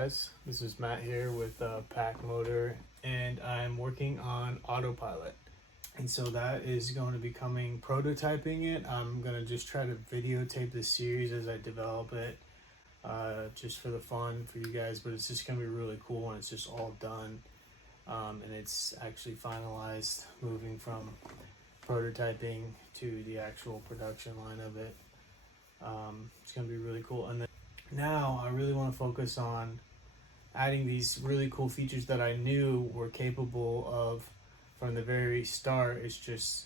guys? This is Matt here with PacMotor, and I'm working on Autopilot. And so that is going to be coming, prototyping it. I'm going to just try to videotape the series as I develop it, just for the fun for you guys, but it's just going to be really cool when it's just all done. And it's actually finalized, moving from prototyping to the actual production line of it. It's going to be really cool. And then now I really want to focus on adding these really cool features that I knew were capable of from the very start. It's just,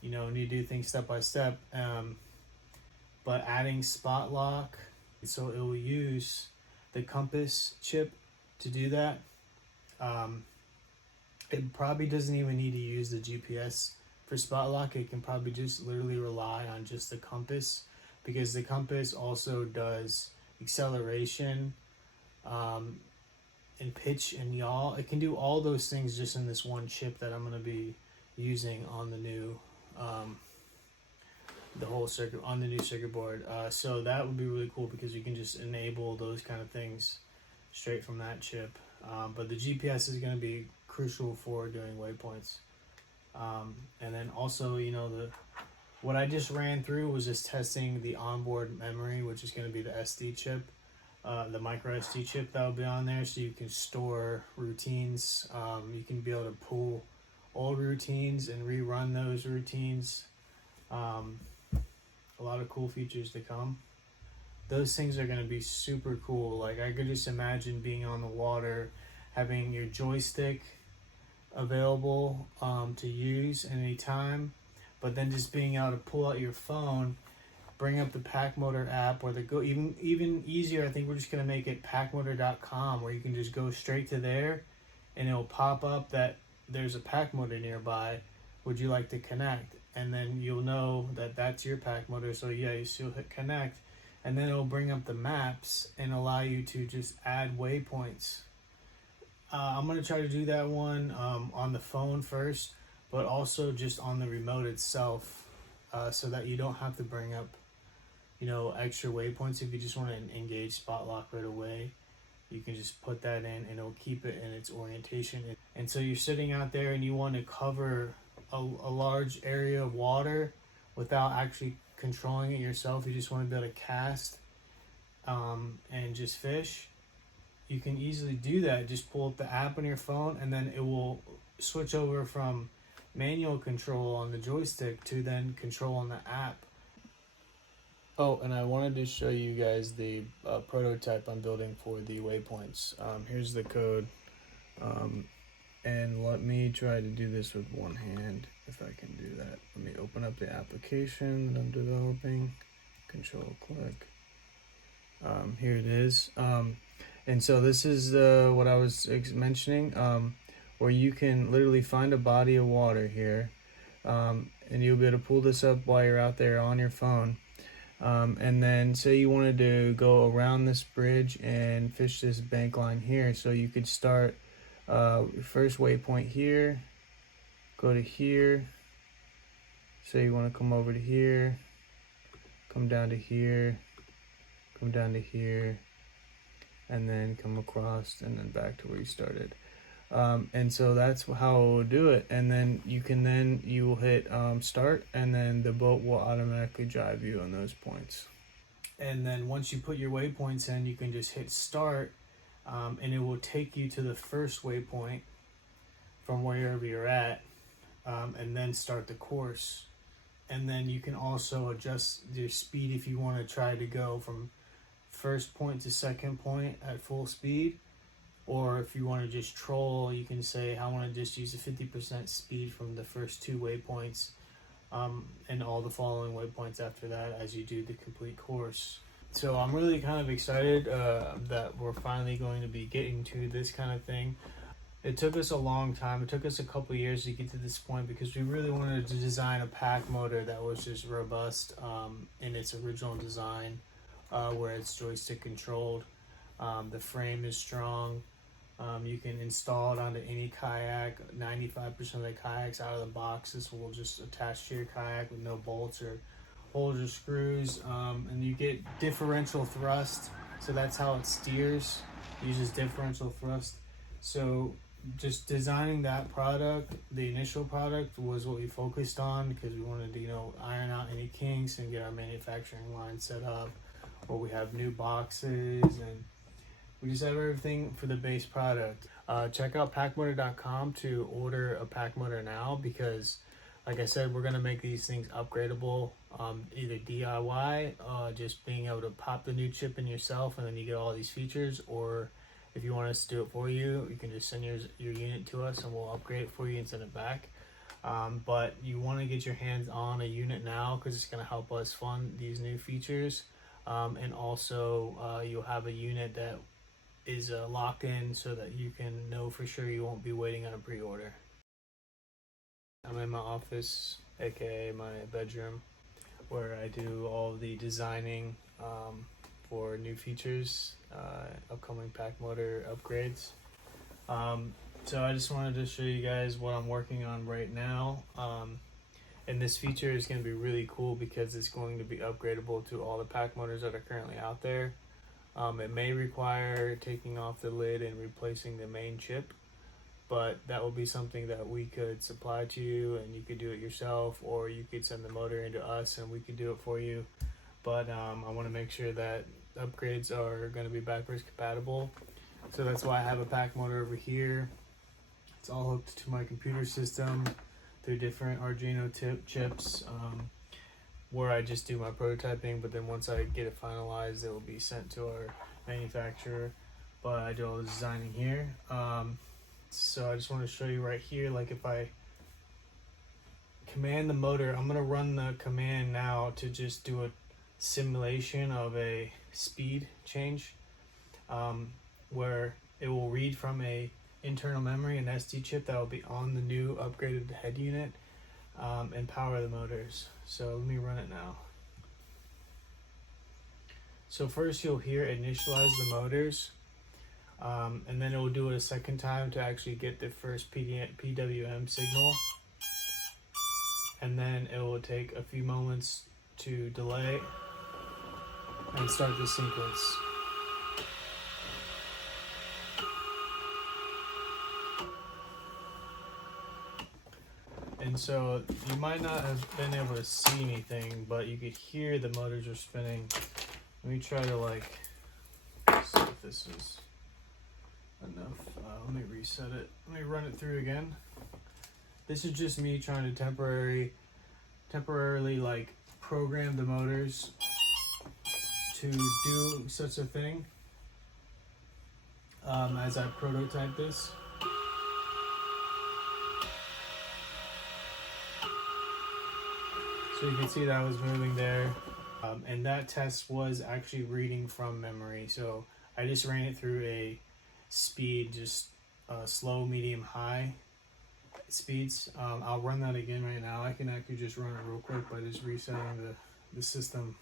you need to do things step by step. But adding spot lock, so it will use the compass chip to do that. It probably doesn't even need to use the GPS for spot lock. It can probably just literally rely on just the compass, because the compass also does acceleration, and pitch and yaw. It can do all those things just in this one chip that I'm going to be using on the new new circuit board. So that would be really cool, because you can just enable those kind of things straight from that chip. But the GPS is going to be crucial for doing waypoints. And then also, what I just ran through was just testing the onboard memory, which is going to be the SD chip, the micro SD chip that will be on there, so you can store routines. You can be able to pull old routines and rerun those routines. A lot of cool features to come. Those things are going to be super cool. Like, I could just imagine being on the water, having your joystick available to use anytime, but then just being able to pull out your phone, bring up the PacMotor app, or even easier, I think we're just going to make it PacMotor.com, where you can just go straight to there and it'll pop up that there's a PacMotor nearby. Would you like to connect? And then you'll know that that's your PacMotor. So yeah, you still hit connect, and then it'll bring up the maps and allow you to just add waypoints. I'm going to try to do that one on the phone first, but also just on the remote itself, so that you don't have to bring up, extra waypoints. If you just want to engage spot lock right away, you can just put that in and it'll keep it in its orientation. And so you're sitting out there and you want to cover a large area of water without actually controlling it yourself. You just want to be able to cast and just fish. You can easily do that. Just pull up the app on your phone, and then it will switch over from manual control on the joystick to then control on the app. Oh, and I wanted to show you guys the prototype I'm building for the waypoints. Here's the code. And let me try to do this with one hand, if I can do that. Let me open up the application that I'm developing. Control click. Here it is. And so this is what I was mentioning, where you can literally find a body of water here, and you'll be able to pull this up while you're out there on your phone. And then say you wanted to go around this bridge and fish this bank line here. So you could start first waypoint here, go to here. So you want to come over to here, come down to here, come down to here, and then come across and then back to where you started. And so that's how it will do it. And then you will hit start, and then the boat will automatically drive you on those points. And then once you put your waypoints in, you can just hit start, and it will take you to the first waypoint from wherever you're at, and then start the course. And then you can also adjust your speed if you want to try to go from first point to second point at full speed, or if you want to just troll, you can say I want to just use a 50% speed from the first two waypoints, and all the following waypoints after that as you do the complete course. So I'm really kind of excited that we're finally going to be getting to this kind of thing. It took us a long time. It took us a couple years to get to this point, because we really wanted to design a PacMotor that was just robust in its original design, where it's joystick controlled. The frame is strong. You can install it onto any kayak. 95% of the kayaks out of the box, this will just attach to your kayak with no bolts or holes or screws. And you get differential thrust So that's how it steers. It uses differential thrust. So just designing that product, the initial product, was what we focused on because we wanted to, iron out any kinks and get our manufacturing line set up, where we have new boxes, and we just have everything for the base product. Check out PacMotor.com to order a PacMotor now, because like I said, we're going to make these things upgradable, either DIY, just being able to pop the new chip in yourself and then you get all these features, or if you want us to do it for you, you can just send your unit to us and we'll upgrade it for you and send it back. But you want to get your hands on a unit now because it's going to help us fund these new features. And also you'll have a unit that is locked in so that you can know for sure you won't be waiting on a pre-order. I'm in my office, aka my bedroom, where I do all the designing for new features, upcoming PacMotor upgrades. So I just wanted to show you guys what I'm working on right now. And this feature is going to be really cool because it's going to be upgradable to all the PacMotors that are currently out there. It may require taking off the lid and replacing the main chip, but that will be something that we could supply to you and you could do it yourself, or you could send the motor into us and we could do it for you. But I want to make sure that upgrades are going to be backwards compatible. So that's why I have a PacMotor over here. It's all hooked to my computer system through different Arduino chips, where I just do my prototyping, but then once I get it finalized, it will be sent to our manufacturer. But I do all the designing here. So I just want to show you right here, like if I command the motor, I'm going to run the command now to just do a simulation of a speed change, where it will read from a internal memory, an SD chip that will be on the new upgraded head unit, and power the motors. So let me run it now. So first you'll hear initialize the motors, and then it will do it a second time to actually get the first PWM signal, and then it will take a few moments to delay and start the sequence. And so you might not have been able to see anything, but you could hear the motors are spinning. Let me try to see if this is enough. Let me reset it. Let me run it through again. This is just me trying to temporarily program the motors to do such a thing, as I prototype this. So you can see that I was moving there, and that test was actually reading from memory. So I just ran it through a speed, just slow, medium, high speeds. I'll run that again right now. I can actually just run it real quick by just resetting the system.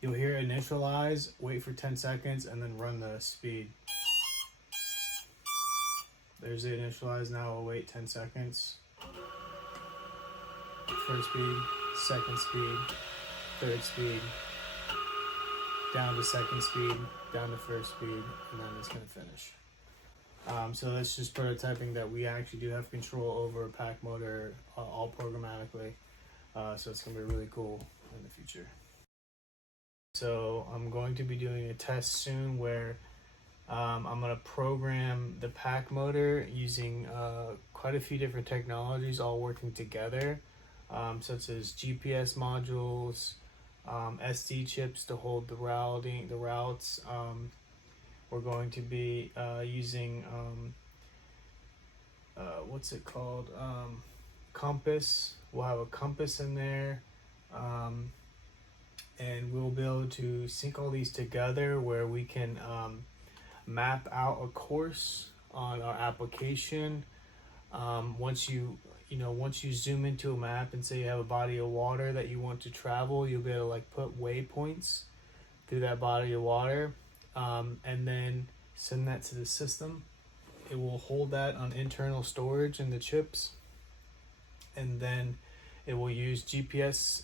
You'll hear initialize, wait for 10 seconds, and then run the speed. There's the initialize. Now I'll wait 10 seconds. First speed, second speed, third speed, down to second speed, down to first speed, and then it's going to finish. So that's just prototyping that we actually do have control over PacMotor, all programmatically. So it's going to be really cool in the future. So I'm going to be doing a test soon where I'm going to program the PacMotor using quite a few different technologies all working together, such as GPS modules, SD chips to hold the routes. We're going to be using what's it called? Compass. We'll have a compass in there. And we'll be able to sync all these together where we can map out a course on our application. Once you zoom into a map and say you have a body of water that you want to travel, you'll be able to put waypoints through that body of water, and then send that to the system. It will hold that on internal storage in the chips, and then it will use GPS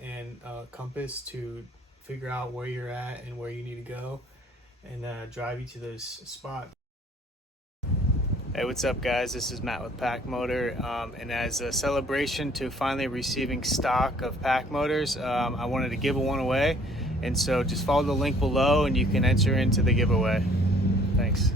and compass to figure out where you're at and where you need to go, and drive you to those spots. Hey, what's up guys? This is Matt with PacMotor, and as a celebration to finally receiving stock of PacMotors, I wanted to give one away, and so just follow the link below and you can enter into the giveaway. Thanks.